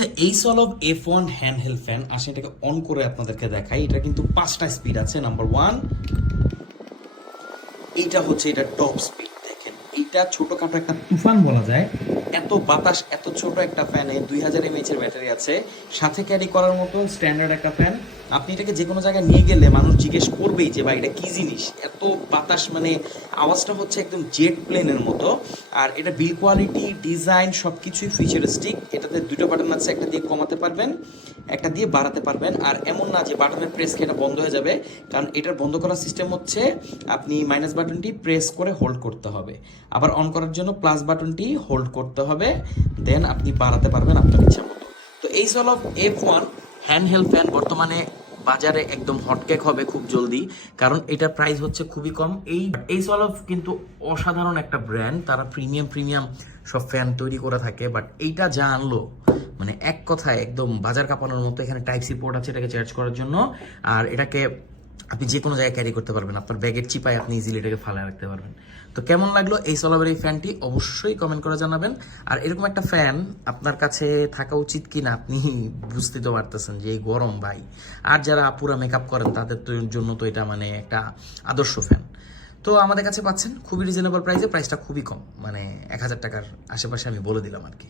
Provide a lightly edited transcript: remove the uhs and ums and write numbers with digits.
আচ্ছা, এই solve F1 handheld fan আসলে এটাকে অন করে আপনাদেরকে দেখাই। এটা কিন্তু 5টা স্পিড আছে। নাম্বার 1, এইটা হচ্ছে এটা টপ স্পিড। দেখেন এইটা ছোটখাটো একটা তুফান বলা যায়। এত বাতাস, এত ছোট একটা ফ্যানে 2000 mAh এর ব্যাটারি আছে, সাথে ক্যারি করার মতো স্ট্যান্ডার্ড একটা ফ্যান। আপনি এটাকে যে কোনো জায়গায় নিয়ে গেলে মানুষ জিজ্ঞেস করবেই যে ভাই এটা কী জিনিস, এত বাতাস, মানে আওয়াজটা হচ্ছে একদম জেট প্লেনের মতো। আর এটা বিল কোয়ালিটি, ডিজাইন সব কিছুই ফিচারিস্টিক। এটাতে দুটো বাটন আছে, একটা দিয়ে কমাতে পারবেন, একটা দিয়ে বাড়াতে পারবেন। আর এমন না যে বাটনের প্রেস খেয়ে এটা বন্ধ হয়ে যাবে, কারণ এটার বন্ধ করার সিস্টেম হচ্ছে আপনি মাইনাস বাটনটি প্রেস করে হোল্ড করতে হবে, আবার অন করার জন্য প্লাস বাটনটি হোল্ড করতে হবে, দেন আপনি বাড়াতে পারবেন আপনার ইচ্ছা মতো। তো এই সলভ F1 হ্যান্ডহেল্ড ফ্যান বর্তমানে বাজারে একদম হটকেক হবে খুব জলদি, কারণ এটার প্রাইস হচ্ছে খুবই কম। এই সলভ কিন্তু অসাধারণ একটা ব্র্যান্ড, তারা প্রিমিয়াম প্রিমিয়াম সব ফ্যান তৈরি করে থাকে। বাট এইটা যা আনলো, মানে এক কথায় একদম বাজার কাঁপানোর মতো। এখানে টাইপ সি পোর্ট আছে এটাকে চার্জ করার জন্য, আর এটাকে আপনি যে কোনো জায়গায় ক্যারি করতে পারবেন। আপনার ব্যাগের চিপায় আপনি ইজিলি এটাকে ফালায় রাখতে পারবেন। তো কেমন লাগলো এই সলাবের এই ফ্যানটি অবশ্যই কমেন্ট করে জানাবেন। আর এরকম একটা ফ্যান আপনার কাছে থাকা উচিত কিনা আপনি বুঝতে তো পারতেছেন যে এই গরম ভাই। আর যারা পুরা মেকআপ করেন তাদের তো জন্য তো এটা মানে একটা আদর্শ ফ্যান। তো আমাদের কাছে পাচ্ছেন খুবই রিজনেবল প্রাইসে, প্রাইসটা খুবই কম, মানে 1000 টাকার আশেপাশে আমি বলে দিলাম আর কি।